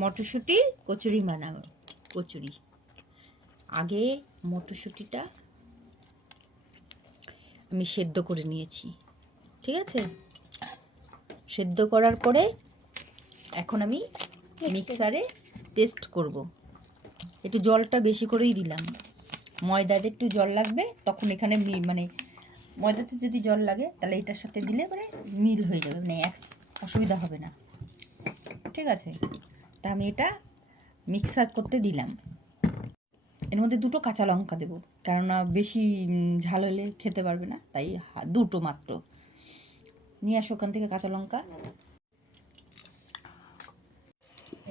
মটরশুঁটির কচুরি বানাবো। কচুরি আগে মটরশুঁটিটা আমি সেদ্ধ করে নিয়েছি, ঠিক আছে। সেদ্ধ করার পরে এখন আমি মিক্সারে পেস্ট করব। একটু জলটা বেশি করেই দিলাম, ময়দাতে একটু জল লাগবে, তখন এখানে মানে ময়দাতে যদি জল লাগে তাহলে এটার সাথে দিলে মানে মিল হয়ে যাবে, মানে অসুবিধা হবে না, ঠিক আছে। তা আমি এটা মিক্সার করতে দিলাম। এর মধ্যে 2টো কাঁচা লঙ্কা দেবো, কেননা বেশি ঝাল হলে খেতে পারবে না, তাই 2টো মাত্র নিয়ে আসো ওখান থেকে কাঁচা লঙ্কা।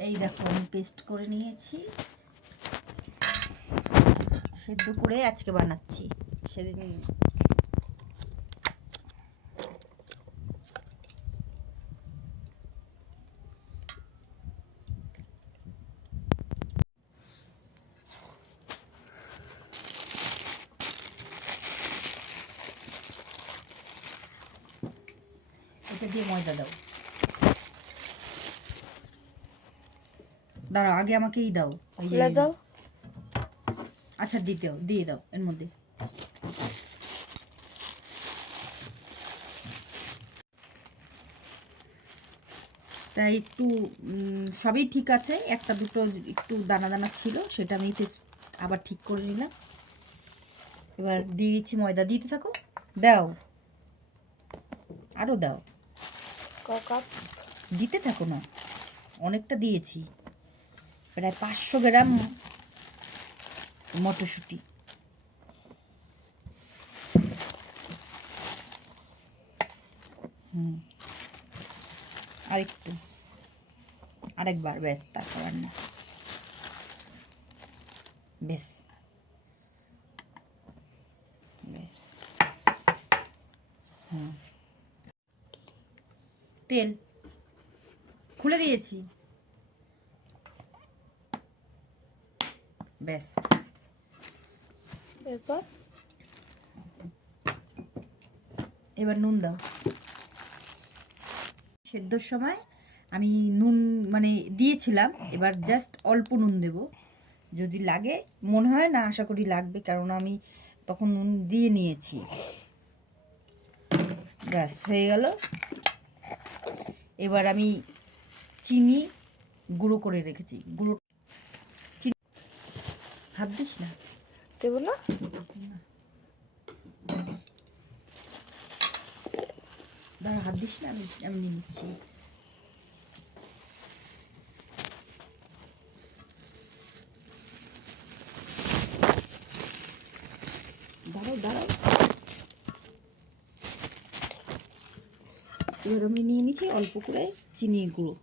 এই দেখো আমি পেস্ট করে নিয়েছি, সেদ্ধ করে আজকে বানাচ্ছি। সেদিন এটা দিয়ে ময়দা দাও, দাঁড়াও আগে আমাকেই দাও, দাও। আচ্ছা দিয়ে দাও এর মধ্যে। তাই একটু সবই ঠিক আছে, একটা দুটো একটু দানা দানা ছিল, সেটা আমি আবার ঠিক করে নিলাম। এবার দিয়ে দিচ্ছি ময়দা, দিতে থাকো, দাও আরও দাও, দিতে থাকো না, অনেকটা দিয়েছি, প্রায় 500 গ্রাম মটরশুঁটি। আরেকবার, ব্যাস, তারপর না, বেশ বেশ। তেল খুলে দিয়েছি, ব্যাস। এবার নুন দাও। সেদ্ধর সময় আমি নুন মানে দিয়েছিলাম, এবার জাস্ট অল্প নুন দেব, যদি লাগে, মনে হয় না, আশা করি লাগবে, কারণ আমি তখন নুন দিয়ে নিয়েছি। ব্যাস হয়ে গেল। এবার আমি চিনি গুঁড়ো করে রেখেছি, চিনি হাত দিস না, দেবো না, দাঁড়া, হাত দিস না, আমি নিয়ে নিচ্ছি। দাঁড়াও, এবার আমি নিয়ে নিচ্ছি অল্প করে চিনির গুঁড়ো,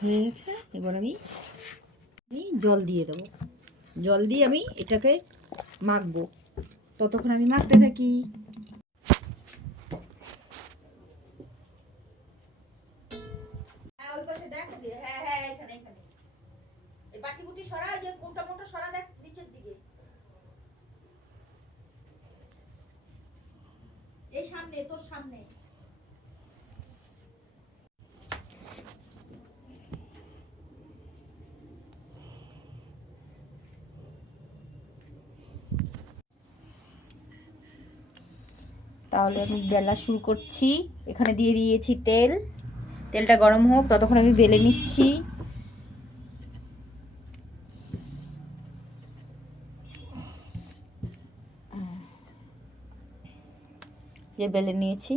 হয়ে গেছে। এবার আমি জল দিয়ে দেবো, জল দিয়ে আমি এটাকে মাখবো, ততক্ষণ আমি মাখতে থাকি। এই সামনে, তোর সামনে। তাহলে আমি বেলা শুরু করছি। এখানে দিয়ে দিয়েছি তেল, তেলটা গরম হোক, ততক্ষণ আমি বেলে নিচ্ছি। বেলে নিয়েছি,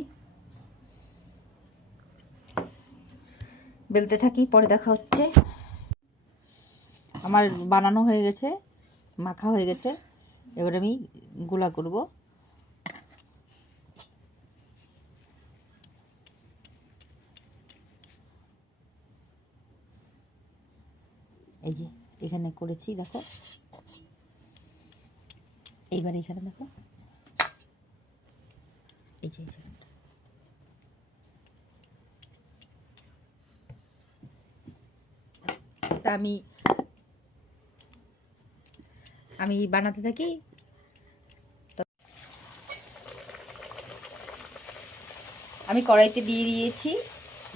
বেলতে থাকি, পরে দেখা হচ্ছে। আমার বানানো হয়ে গেছে, মাখা হয়ে গেছে, এবার আমি গোলা করব। এই যে এখানে করেছি, দেখো, এইবার এখানে দেখো, এই যে তা আমি বানাতে থাকি। আমি কড়াইতে দিয়ে দিয়েছি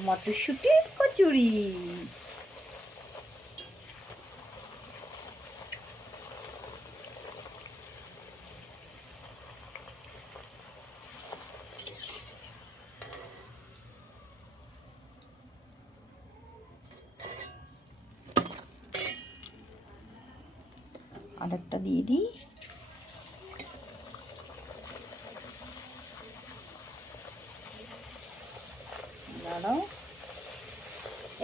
মটরশুঁটির কচুরি। আরেকটা দিয়ে দিই। দাঁড়াও,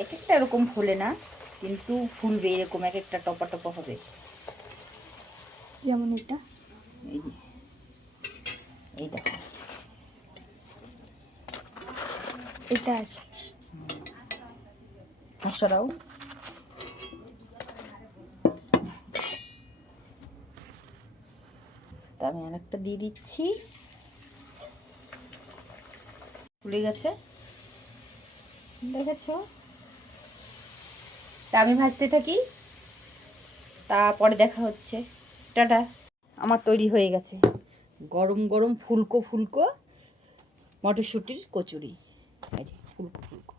এক একটা এরকম ফুলে না, কিন্তু ফুলবে এরকম, এক একটা টপা টপা হবে। যেমন এটা, এই যে, এই দেখো, এটা আছে। মশলাও তা আমি আরেকটা দিয়ে দিচ্ছি। ফুলে গেছে, দেখেছো? তা আমি ভাজতে থাকি, তারপরে দেখা হচ্ছে। টাটা। আমার তৈরি হয়ে গেছে গরম গরম ফুলকো ফুলকো মটরশুঁটির কচুরি। এই যে ফুলকো ফুলকো।